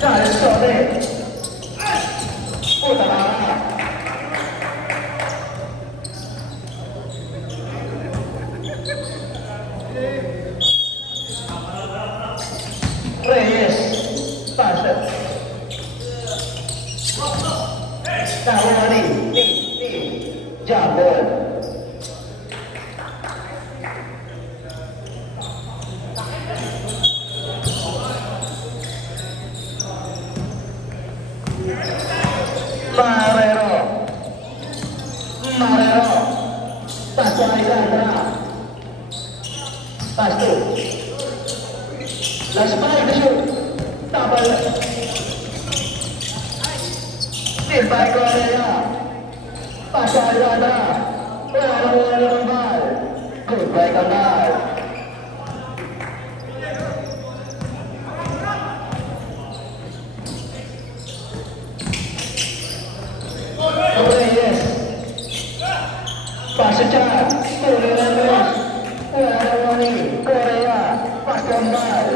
Dale, Sole. Puta la. Reyes. Pasa. Tawari. Jabon. Marero. Pasto Alexandra. Pasto. Las manos de shoot. Tabal. Nilbay Correa. Pasto Alexandra. Wala normal. Goodbye Kanal. Reyes. Pasca, Korea, Korea, pas kembal,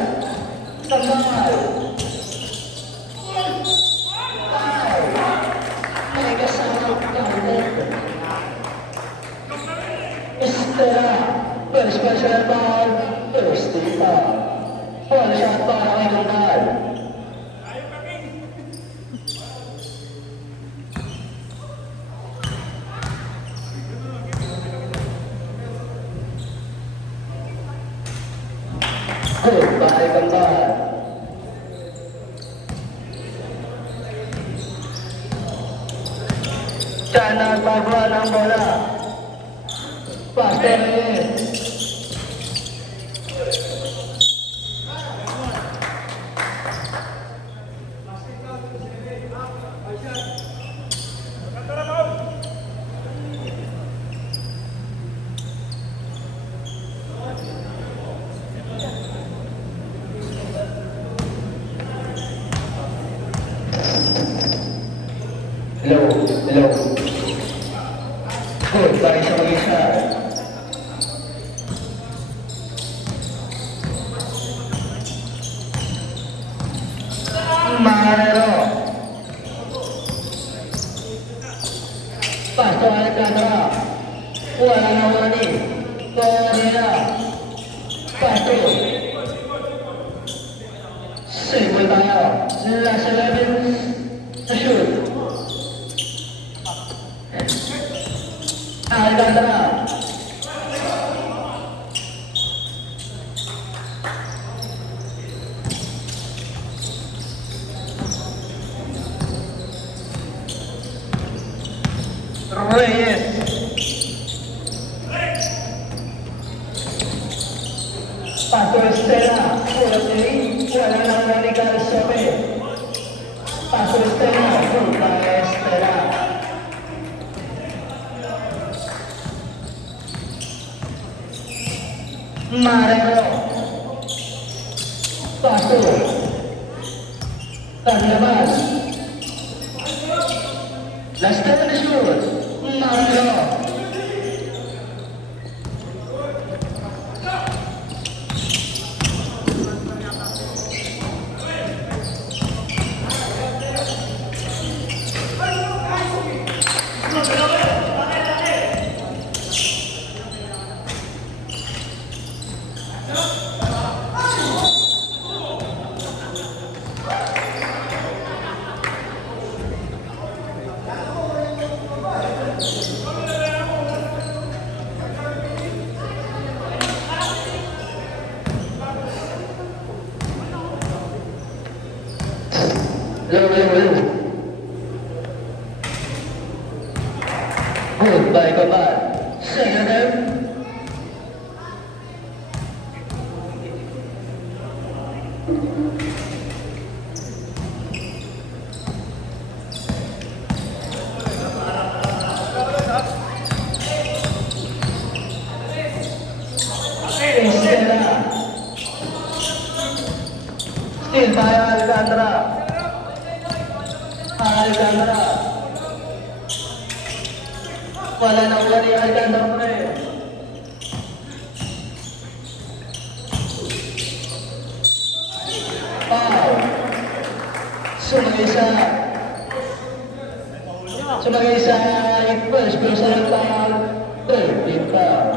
mereka sangat kaget. Istana berspesial bal, peristiwa, polisat barang kembal. Goodbye kembal. Channel Papua ng bola. Pastor Reyes. Hello. Goodbye sa mag-isa. Marero. Pasto Alexandra. Wala na wani. Korea. Pasto. Sibol tayo. Last 11. Na shoot. Alexandra. Reyes. Pato Estela. Wala nang Monica Sobe. Pato Estela. Puta Estela. Marero. Pasto. Tanyaman. Last time na shoot. Marero. Goodbye kembal. Second. Estela. Still by Alexandra. Wala na ulan ni Alexandra pre. Foul. Sumagisa. Sumagisa ay first personal foul. Third team foul.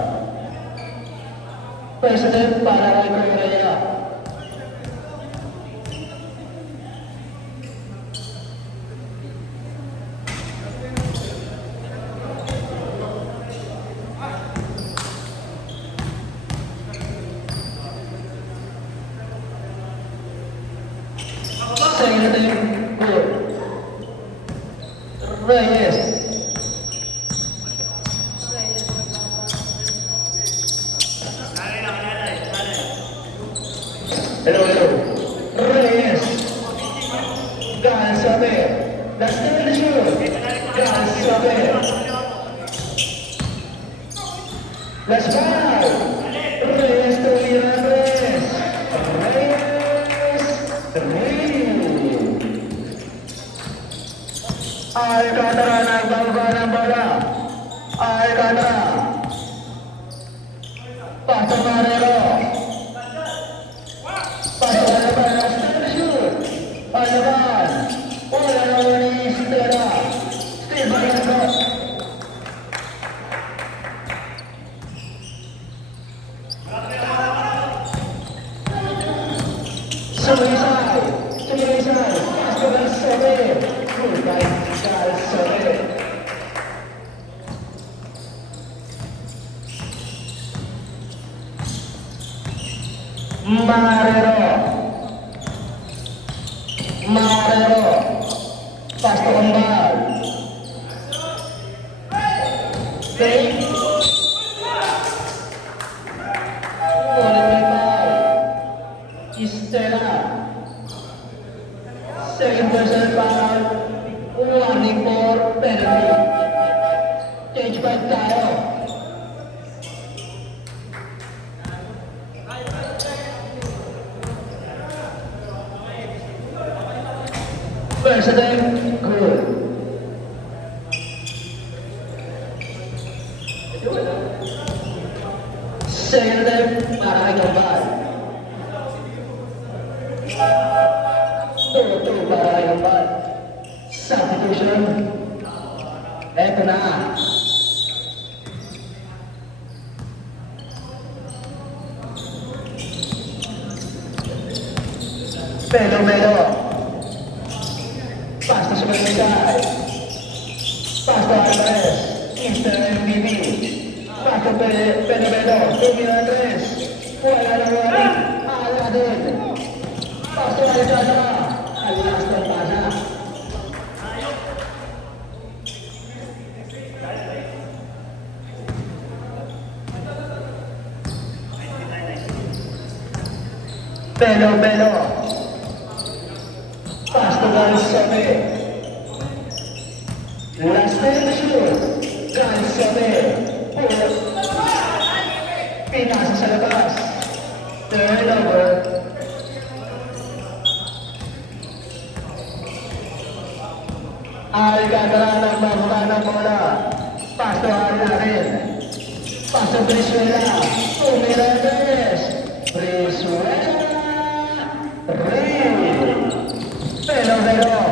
President para kay Correa. Second team goal. Reyes. Hello, hello. Reyes. Gansabe. Last time the shoot. Gansabe. Last foul. Reyes to Reyes. Reyes. Three. Alcantara nagbaba ng bola. Alcantara. Pato Marrero. Pato Alaban. Last time the shoot. Alaban. Wala naman ni Stella. Stella Alaban. Sumisay. Sumisay. Pasto Gansabe. Good by Gansabe. Marrero. Marrero. Pasto kembal. Take. Stella. Second person foul. Warning for penalty. Change back tayo. First attempt, good. Second attempt, para kay Kambal. Tuto para kay Kambal. Substitution. Eto na. Melo. Pasto sa Balisay. Pasto Alvarez. Mr. MVP. Pasto Penedo. Tumira Andres. Wala na warning. Ala din. Pasto Alcantara. Alas ng pasa. Melo. Pasto Gansabe. Last time the shoot. Gansabe. Pinasa sa labas. Turnover. Alcantara nagbababa ng bola. Pasto Alarin. Pasto Brizuela. Tumira Andres. Brizuela. Pero,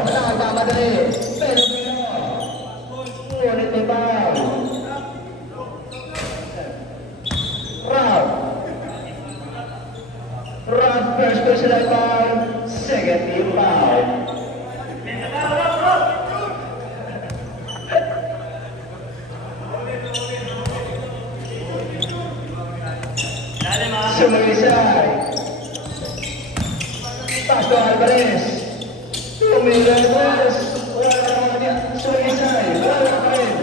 nakakamadali. Pero, ulit ni Pao. Rob first personal foul, second team foul. Sumagisay. Pasto Alvarez. Tumira Andres. Wala naman niya. Sumagisay. Wala pa rin.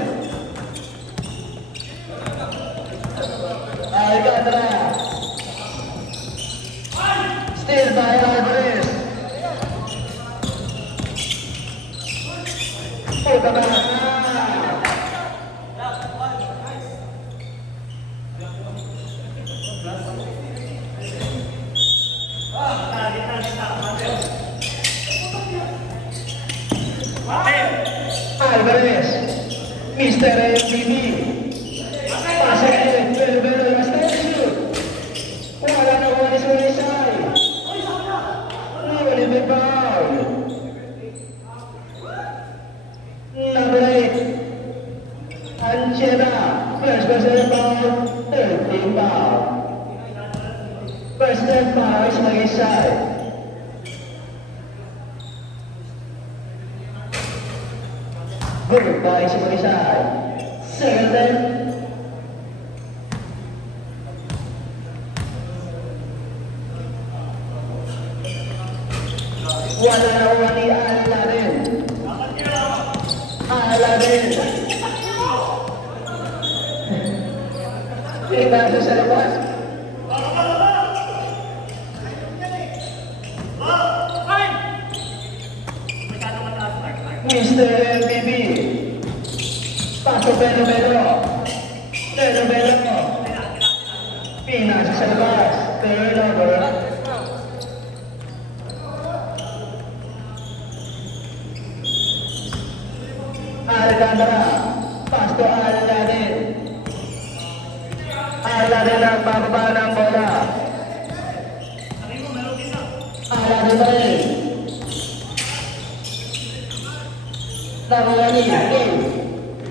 Alcantara. Still by Alvarez. Puta ba na? Alvarez, Mr. MVP. Pasa que el last time shoot. Wala na wala ni Sulisay. Western Paris mag-isay. Good Paris mag-isay. Second time. Wala na uwan ni Aladdin. Aladdin. Pinasa sa labas. Mr. MVP. Paso Pero. Pinasa sa labas. Turnover. Alcantara. Pasto Aladdin. Aladdin ang bababa ng bola. Aladdin pa rin. Nakuha ni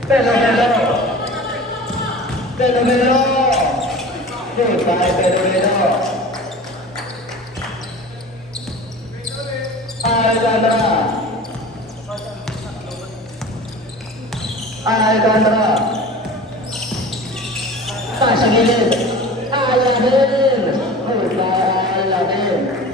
Pero. Goodbye, Pero. Alcantara. Pasang gilid. Aladdin. Goodbye, Aladdin.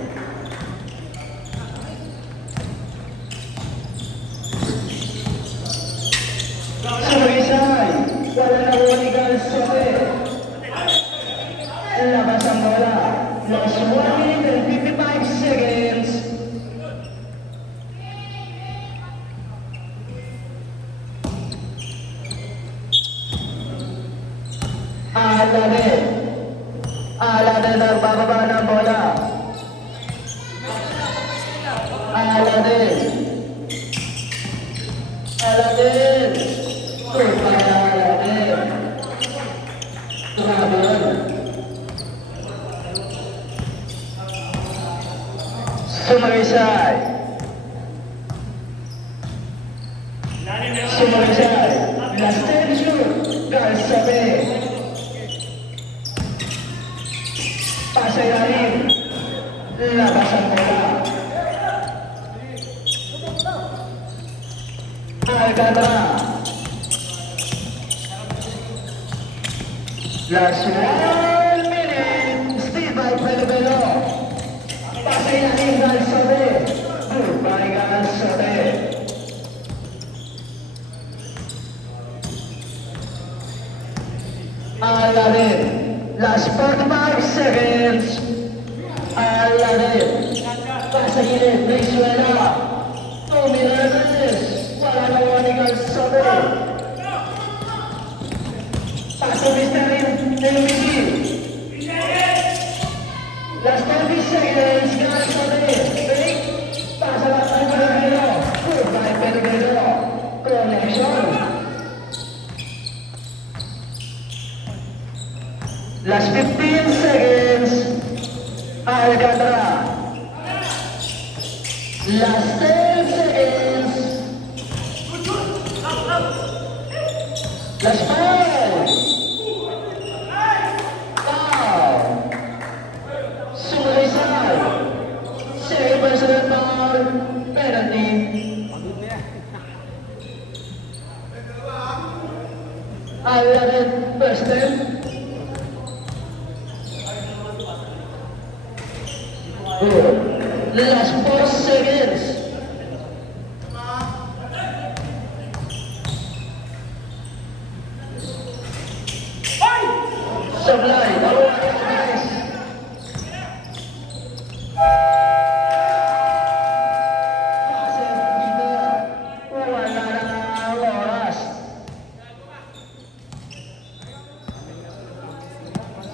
Sumagisay. Wala na uligal sote. Labas ang bola. Last 1 minute and 55 seconds. Aladdin ang bababa ng bola. Aladdin. Goodbye, Aladdin. Grabe yun. Sumagisay. Last 10 shoot. Guys, sabi. Pasayarin. Labas ang bola. Alcantara. Last 1 minute. Steve by Pero. Pasayarin Galsote. Goodbye Galsote. Aladdin. Last 45 seconds. Aladdin. Pasa gilid. Venezuela. 2 minutes. Wala na uwan ni Galsote. Paso Mr. MVP. Last 30 seconds. Galsote. Break. Pasa lang ang Pero. Goodbye Pero. Connection. Last 15 seconds. Alcantara. Last 10 seconds. Last 5. Foul. Sumagisay. Second personal foul. Penalty. Aladdin first time. Last 4 seconds. Sablay. Wala na oras.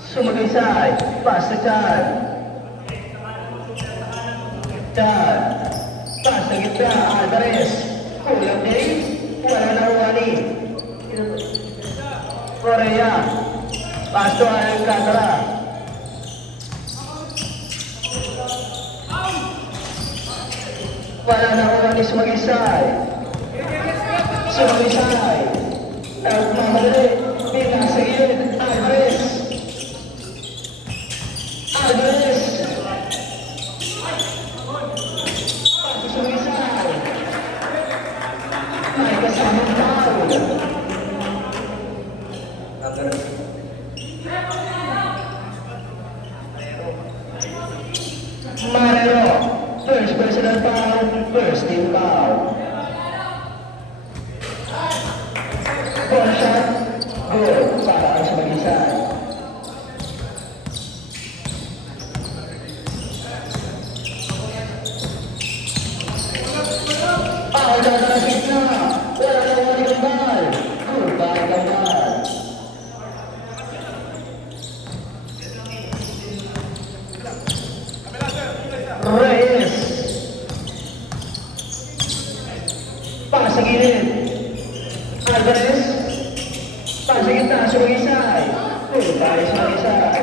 Sumagisay. Pass to Chad. Pass na gitna, Alvarez. Kulang din. Wala na uwani. Korea. Pass to Alcantara. Wala na uwani Sumagisay. Mamadali. Pinasa gilid. Alvarez. foul. Marrero, first personal foul, first team foul. Ball shot, good para ang sumagisay. Foul na sa gitna, wala na wali Gambal. Good by Gambal. Reyes. Pas sa gilid. Alvarez. Pas sa gitna, sumagisay. Good by sumagisay.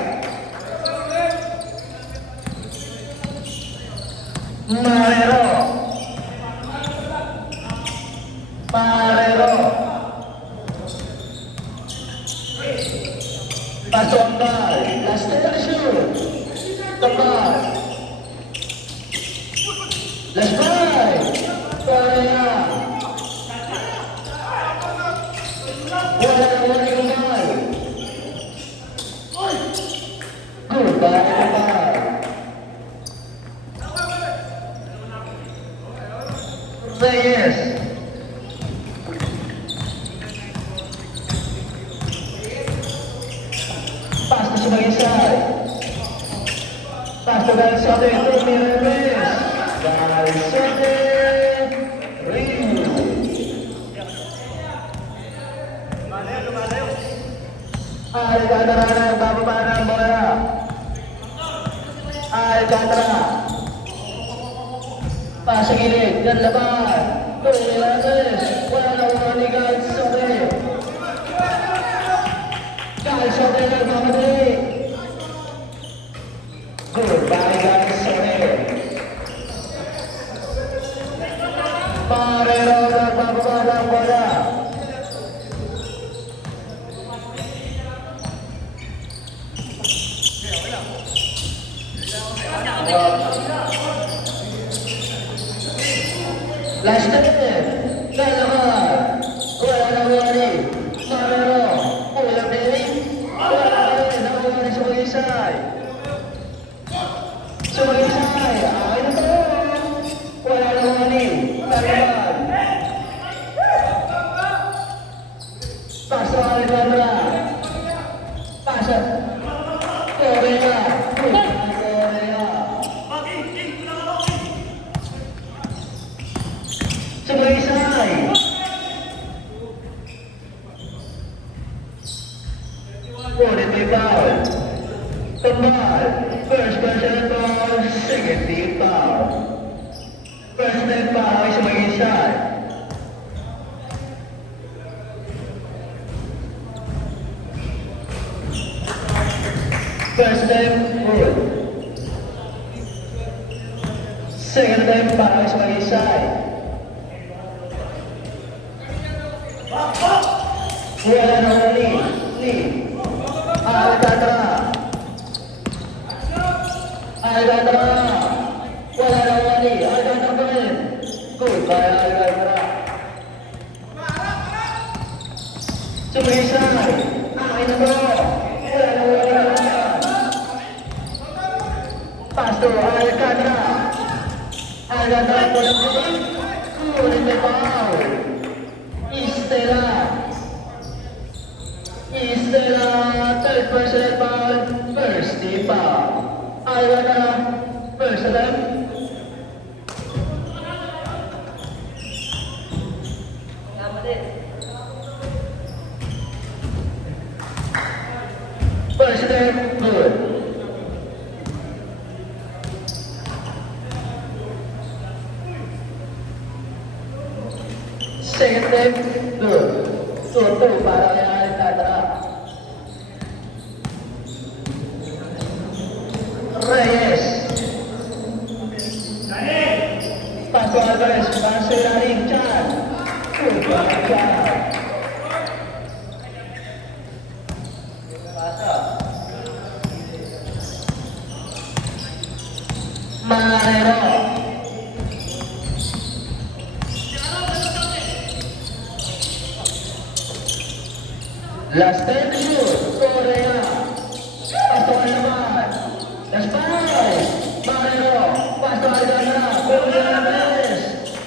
Marrero. Marrero. Paso Gambal. Last to shoot. Gambal. Let's play! Korea! Wala na wala yung Gambal. Goodbye, Gambal. Reyes. Pass to sumagisay. Pass to Galsote. Tumi Remes. Galsote. Rio. Alcantara na bababa ng bola. Alcantara. Pas sa gilid. Yan laban. Tumi Remes. Wala na wala ni Galsote. Galsote nagbabalik. Goodbye, Galsote. Marrero nagbababa ng bola. Last minute. Dalawa. Wala na wali. Marrero. Ulang Deli. Wala na rin. Nawala rin sumagisay. Sumagisay. Ay na to. Wala na wali. Dalawa. Paso Alcantara. Paso. Korea. Korea. Sumagisay. Ulit may foul. Gambal. First personal foul, second team foul. First team foul ay sumagisay. First time, good. Second time, para ay sumagisay. Wala na wali. Alcantara. Alcantara. Wala na wali. Alcantara pa rin. Good by Alcantara. Sumagisay. Akin na to. Wala na wali. Pass to Alcantara. Alcantara po ng bilis. Ulit may foul. Estela. Estela, third personal foul, first team foul. Alcantara, personal. Personal, good. Second time, good. Tuto para kay Alcantara. Reyes. Paso Alvarez, pase laring Chan. Good by Chan. Pasa. Marrero. Last time to shoot. Korea. Pastukan naman. Last five. Marero. Pastukan na. Korea Andres.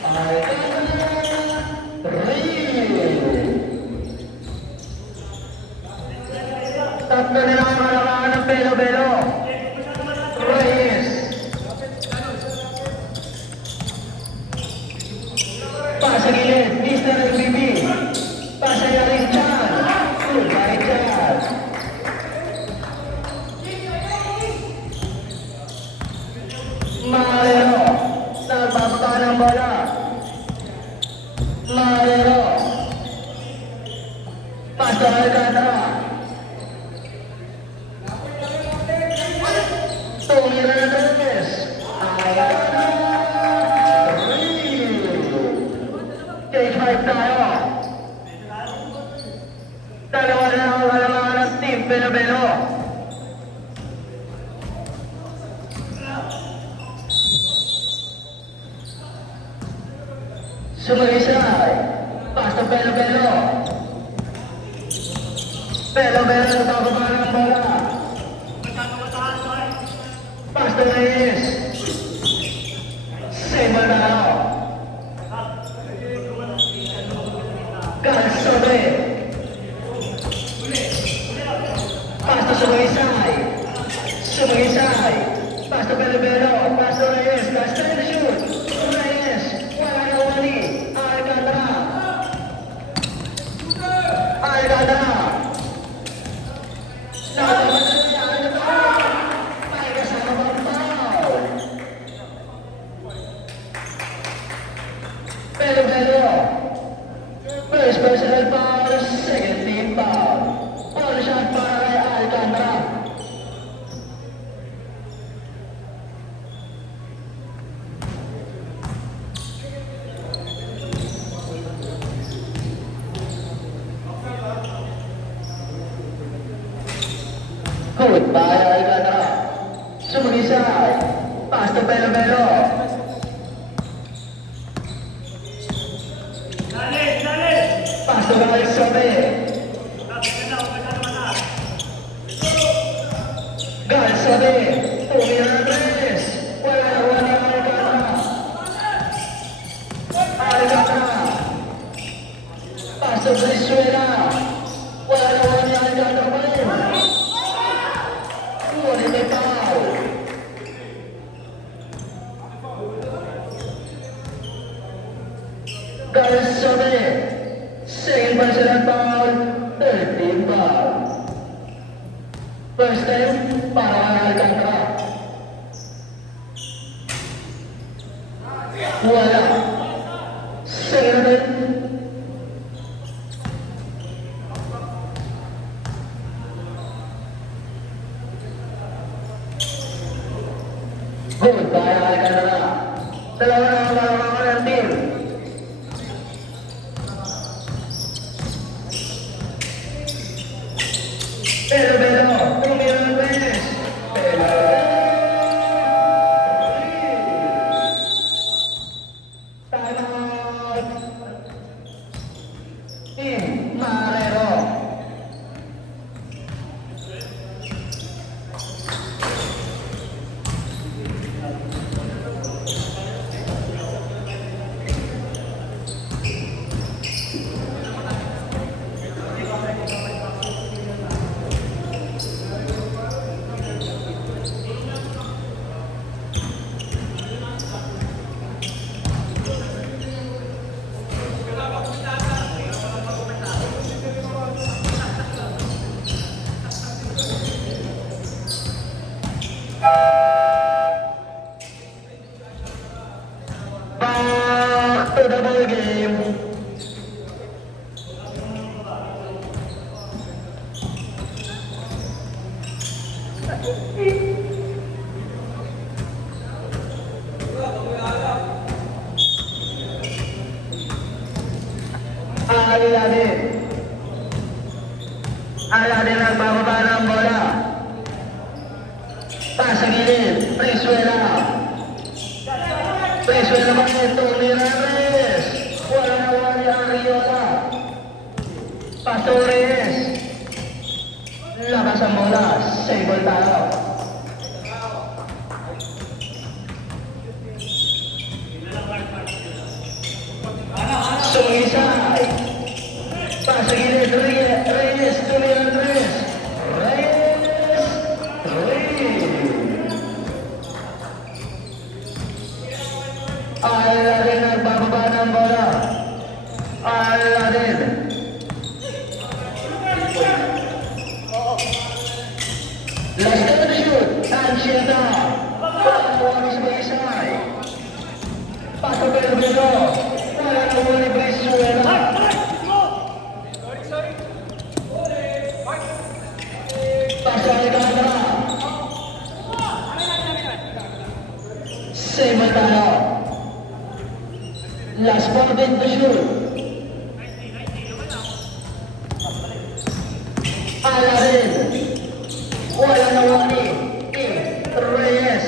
Alcantara. Three. Tatlo na lang ang kalamangan ng Belo-Belo. Reyes. Pasa gilid. Mr. LBB. Pasa yaring Chan. Good by Chan. Marero. Nagbababa ng bola. Marero. Pasa Alcantara. Tumira na Torres. Take 5 tayo. Dalawa na lang ang kalamangan ng Team Belo-Belo. Sumagisay. Pass to Belo-Belo. Belo-Belo nagbababa ng bola. Pass to Reyes. Save na tayo. Galing Sobre. Pass to Sumagisay. Sumagisay. Pass to Belo-Belo. Pass to Reyes. Last time to shoot. Reyes. Wala na wali. Alcantara. Alcantara. May kasama bang foul? Belo-Belo. First personal foul, second team foul. All shot para kay Alcantara. Goodbye, Alcantara. Sumagisay. Pass to Belo-Belo. Pass to Galing Sobre. Galing Sobre. Tumira na Reyes. Wala na wala ni Alcantara. Alcantara. Pass to Brizuela. Wala na wala ni Alcantara pa rin. Wala may foul. Galing Sobre. Second personal foul, third team foul. First time, para kay Alcantara. Wala. Second time. Goodbye, Alcantara. Dalawa na ang kalamangan ng team. Belo-Belo, tumira ng Reyes. Belo-Belo. Time out. Team Marero. Back to the ball game. Aladin ang bababa ng bola. Pasa gilid, Brizuela. Brizuela naman ito, Reyes. Wala na wala ni Arriola. Paso Reyes. Tumaas ang bola. Sable tayo. Sumisay. Pasa gilid. Reyes. Tuloy Reyes. Alarin nagbababa ng bola. Alarin. Last time to shoot. Ansieta. Wala sa Baysay. Pato Belbelo. Wala na muli Brizuela. Paso Alcantara. Same tayo. Last 14 to shoot. Alarin. Wala na wani. Reyes.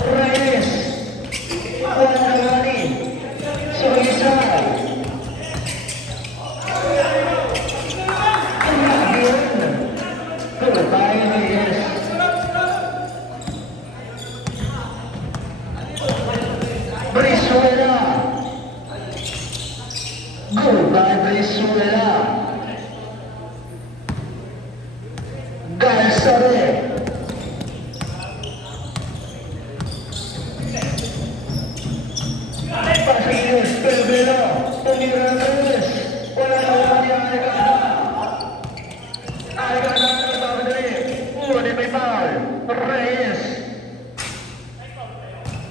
Reyes. Wala na wani. Sumisay. Grabe yun. Goodbye, Reyes. Brizuela. Goodbye, Brizuela. Galsare. Pasilis, Belbelo. Tumira Reyes. Wala na wani ang Alcantara. Alcantara nagbabadali. Uli may foul. Reyes.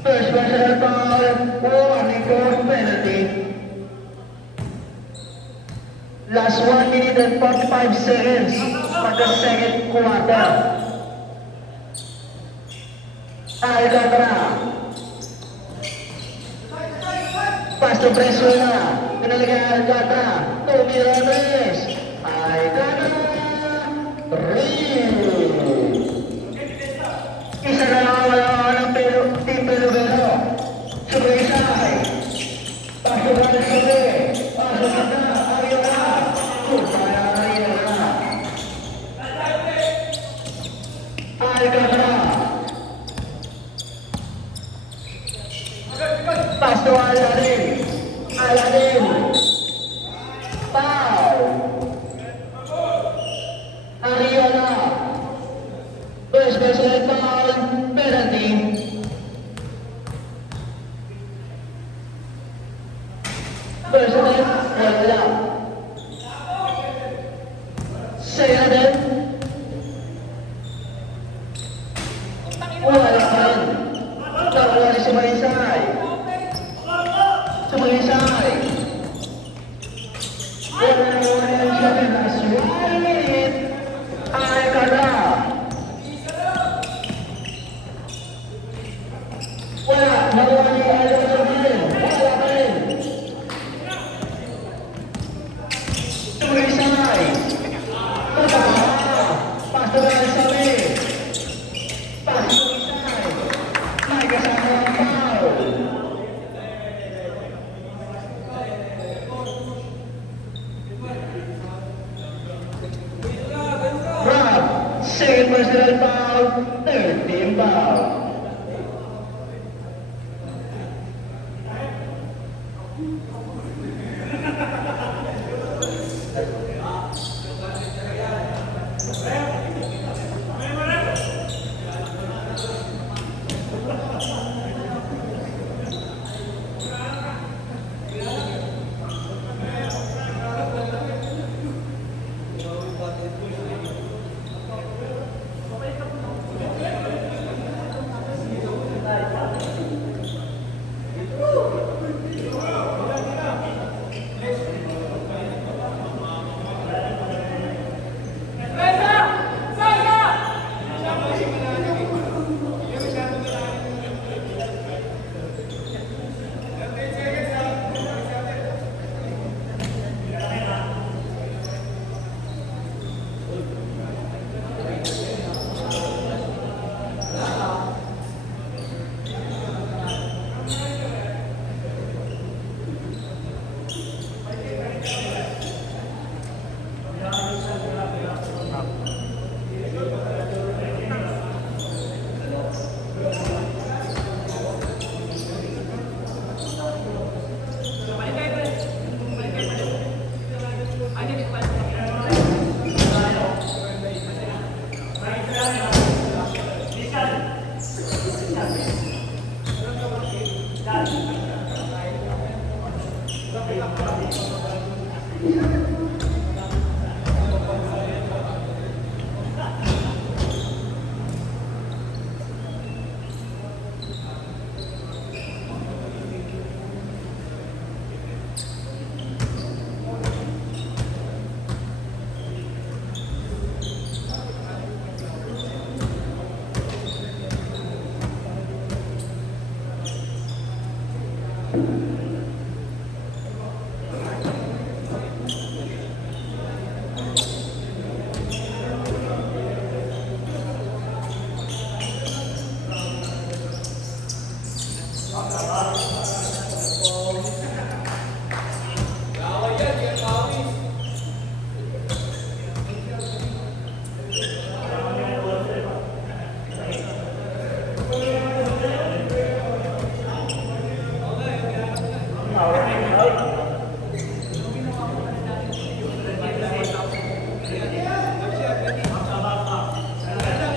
First personal foul, warning for penalty. Last 1 minute and 45 seconds for the second quarter. Alcantara. Pass to Brizuela. Pinalagay Alcantara. Tumira Reyes. Alcantara. Reyes. Isa na lang wala ng Team Belbelo. Sumisay. Paso Galsare. Paso kita. Ariola. Kupaya Ariola. Alcantara. Paso Alarin. Alarin. Foul. Ariola. First personal foul. Penalty. Personal, wala. Second, wala pa rin. Nakala ni Sumaysay. Sumaysay. Wala na wala yung siya. Last 1 minute. Alcantara. Wala. Nakuha ni Alcantara pa rin. Wala pa rin. Sumisay. Pasto Galsare. Pasto Sumisay. May kasama ang foul.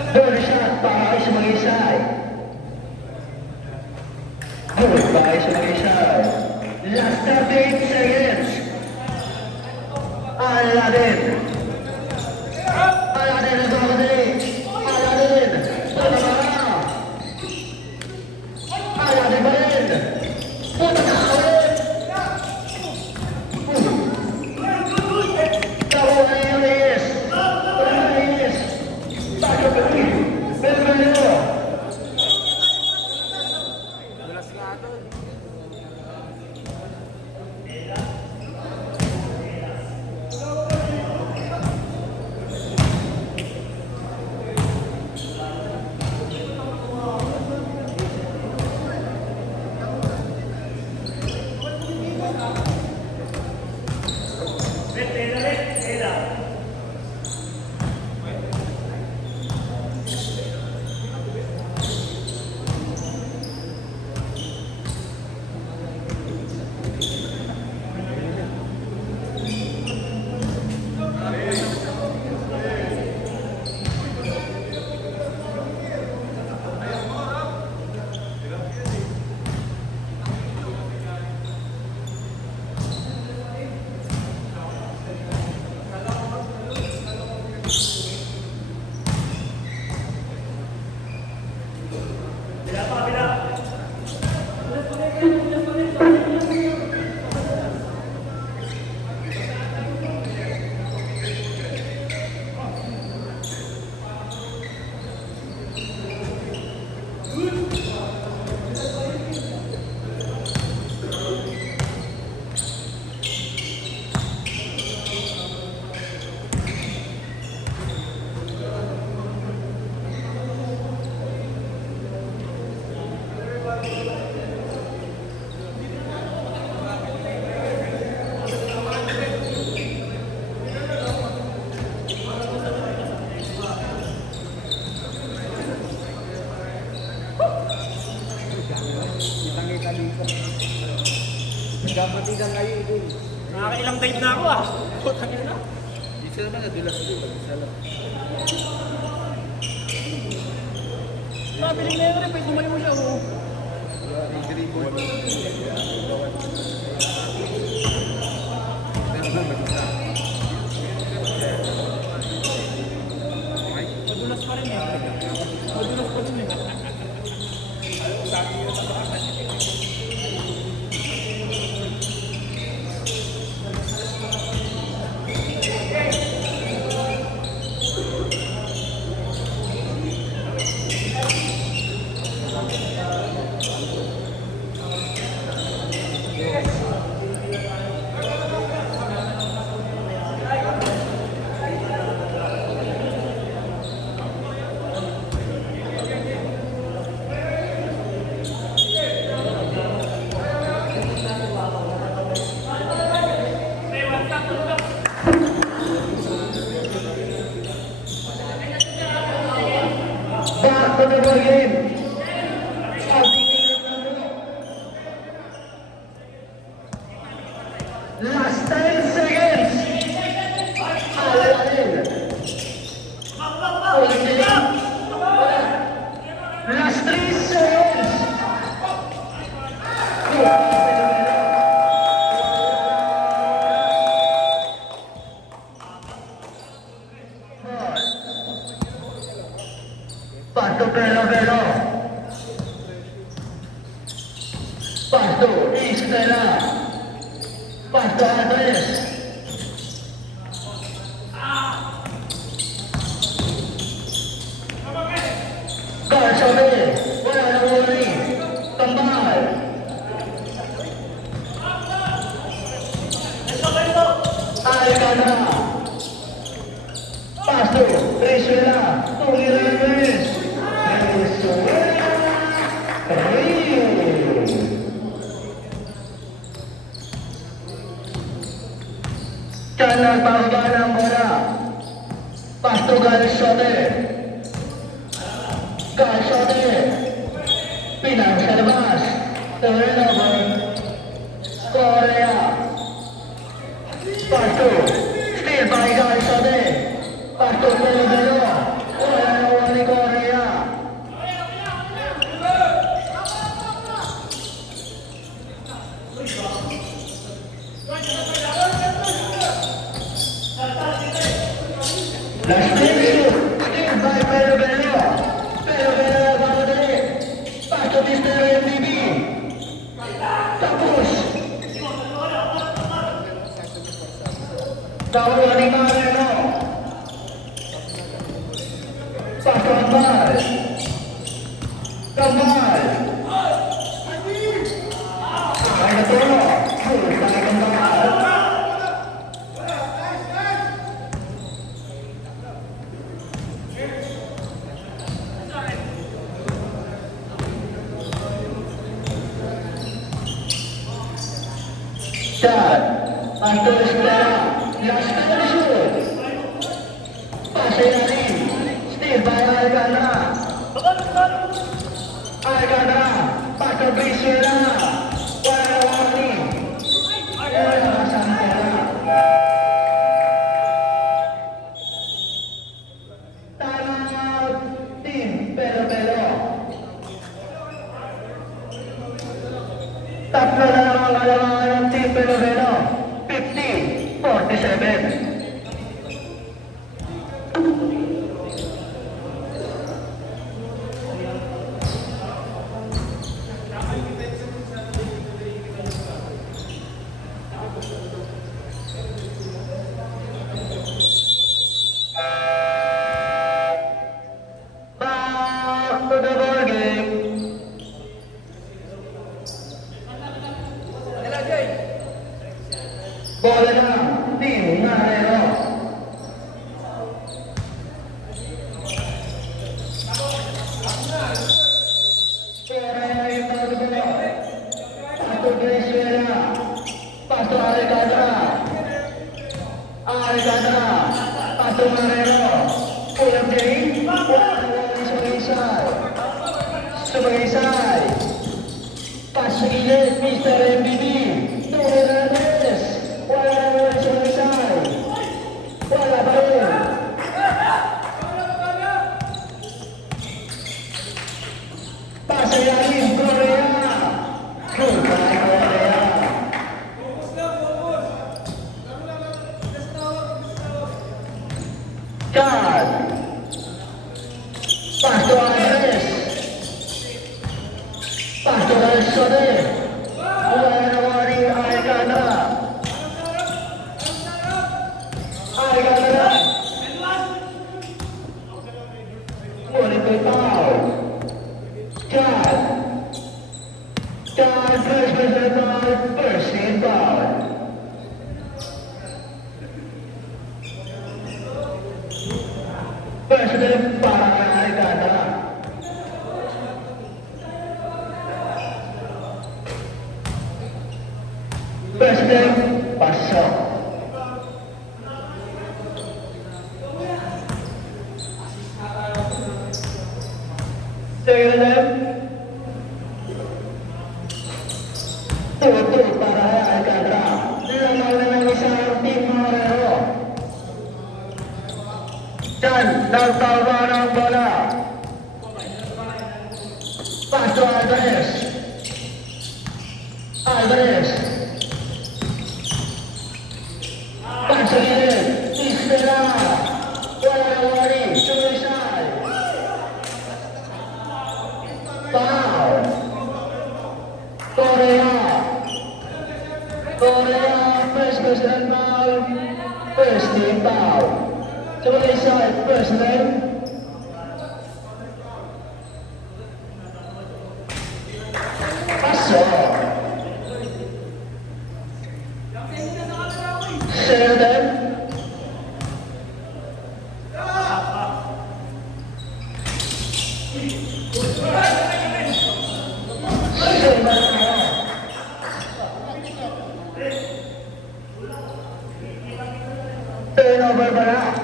Bonus shot para kay Sumagisay. Good para kay Sumagisay. Last 38 seconds. Aladdin. Aladdin nagmamadali. Aladdin. Pababa. Aladdin pa rin. Punta na ulit. Tawa na yung Reyes. Reyes. Bago ka rin. Belmelo. Nagkapatigan kayo ito. Nakakailang dive na ako ah. Putang ina. Isa naman nadulas ko. Isa lang. Nabiling na yun rin. Pwede tumayo mo siya. Oh. Dribble. Madulas pa rin eh. Madulas pa rin eh. Back to the ball game. Last 10 seconds. Aladdin. Last 3 seconds. Bello. Pasto, Estela. Pasto, Andres. Garsobe, wala na wali. Tambal. Alcantara. Pasto, Venezuela, Toleranes. Venezuela, Rio. Kanan bangga ng bola. Pasto Garsobe. Garsobe. Pinang sa labas. Turnover. Korea. Pasto. Still by Garsobe. Pasto Pelibero. Wala na wali Korea. Last minute. Still by Pelibero. Pelibero Baladari. Pasto Mr. MVP. Tapos. Tawa ni Marino. Pasto Amal. Kamal. Ay naturo. Tayo Kamal. Shot. Pasto Escuela. Last time shoot. Pasa ilalim. Still by Alcantara. Alcantara. Pasto Venezuela. Wala na wali. Wala na Santana. Timeout. Team Pelibero. Tatlo na lang ang kalamangan ng Team Pelibero. 50-47. Back to the ball game. Bola na, Team Narero. Korea yung magbulo. Pasto Venezuela. Pasto Alcantara. Alcantara. Pasto Narero. Ulang game. Wala Sumagisay. Sumagisay. Pas sa gilid, Mr. MVP. Toleranes. Wala naman Sumagisay. Wala pa rin. Pas sa ilalim, Korea. Good by Korea. Shot. Pasto Andres. Pasto Garsobe. Wala na wali Alcantara. Alcantara. Ulit may foul. Shot. Shot. First personal foul. First team foul. First team para kay Alcantara. First team pasok. Second team tutup para kay Alcantara. Nilamal na ng isang Team Marero. Dan nagtawa ng bola. Pasto Andres. Andres. Pansagilid. Estela. Wala na wali. Sumisay. Foul. Korea. Korea, first personal foul. First team foul. Sebagai side personal. Pasok. Sheridan. Turnover pala.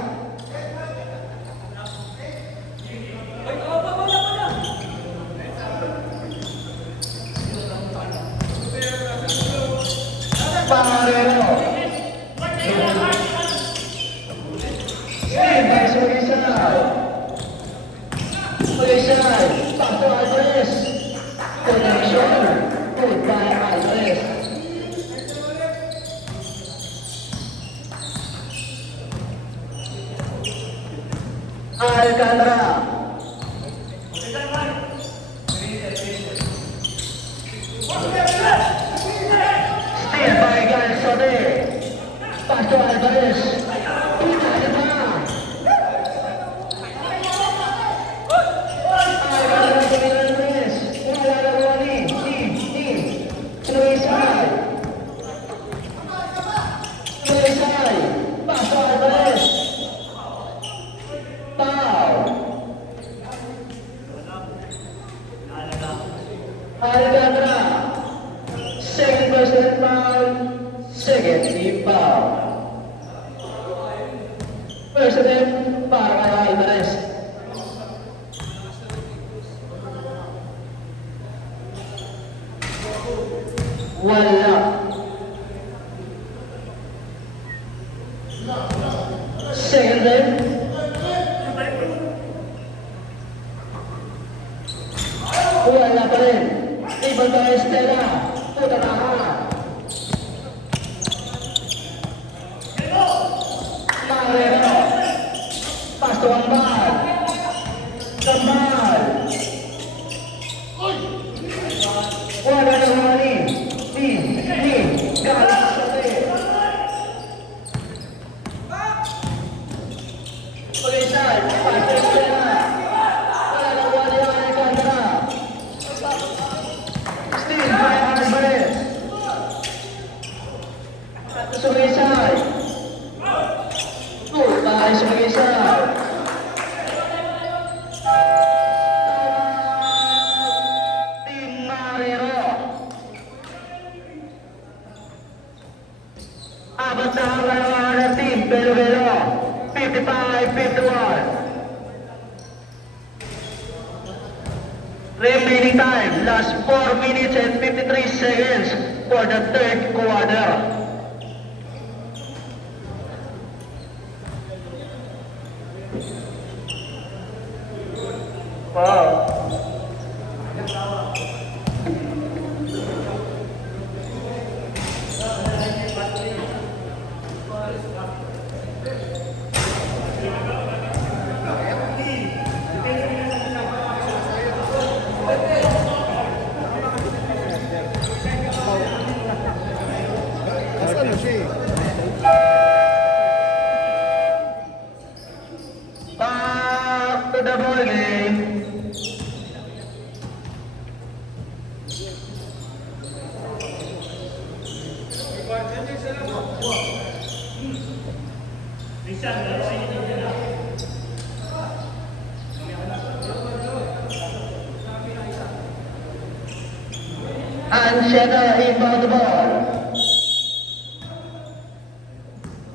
Pangarero. Steve by Sugisay. Sugisay. Pato Alvarez. Connection. Good by Alvarez. Alcantara. Steal by Galsone. Pato Alvarez. Alcantara by Alvarez. Wala na Ronnie. Team. Sumisay. Pato Alvarez. Foul. Alcantara. Second personal foul. Second team foul. First attempt para kay Alvarez. Wala. Second attempt. Wala pa rin. Ibang ba Estela? Puta na ka. Marero. Pasto ang bal. Kambal. Wala na Ronnie. Team. Galit sa tayo. Pag-isal. Pasto Estela. Wala na Ronnie ang Alcantara. Steal by Alvarez. Sumisay. Good by Sumisay. Team Marero. Abot na ang larangan ng team Belo-Belo. 55-51. Remaining time, last 4 minutes and 53 seconds for the third quarter. Wow. Asan na siya eh? Back to the ball game. Ansheta inbound the ball.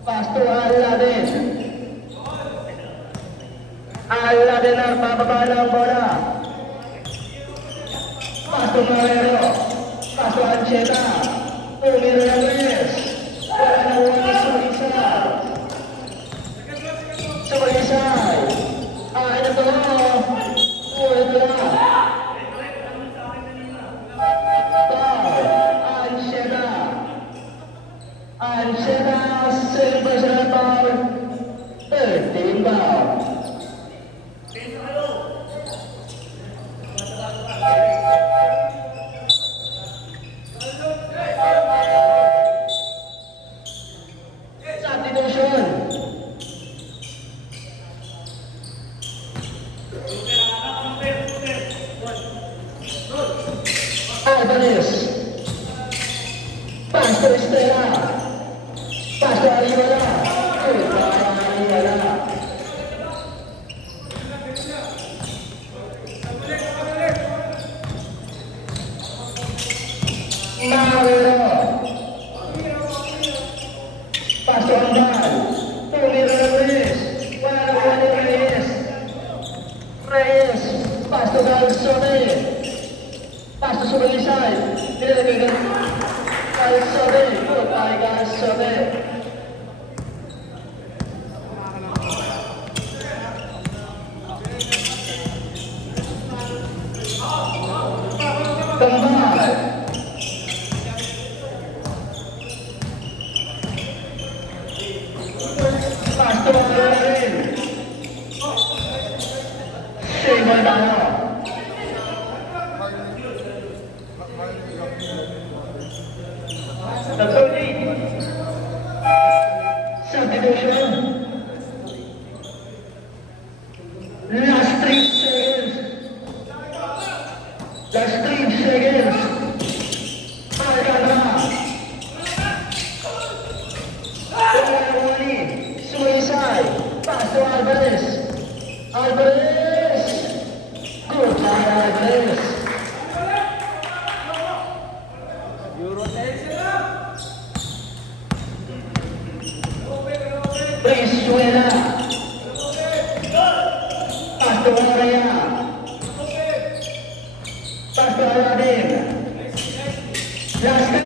Pass to Aladdin. Aladdin ang bababa ng bola. Pass to Marero. Pass to Ansheta. Tumiro ng Reyes. Wala na Wani Sumisay. Sumisay. Ay na to. Ulit na. Ansheta, second personal foul, third team foul. Alvarez. Pastor Estela. Pastor Ariola. Ariola. Mawero. Pastor Andal. Pumira Reyes. Wala na wala ni Reyes. Reyes. Pastor Galsote. Pastor Subalisay. Pinalabigan. Galsote. Putay Galsote. Tambal. Pastor Aaron. Shea Maldano. The 30. Substitution. Last 3 seconds. Last 3 seconds. Alcantara. Wani. Sulisay. Pastor Alvarez. Alvarez. Good try, Alvarez. Euro 10. Brizuela. Pastor Araya. Pastor Aladdin. Last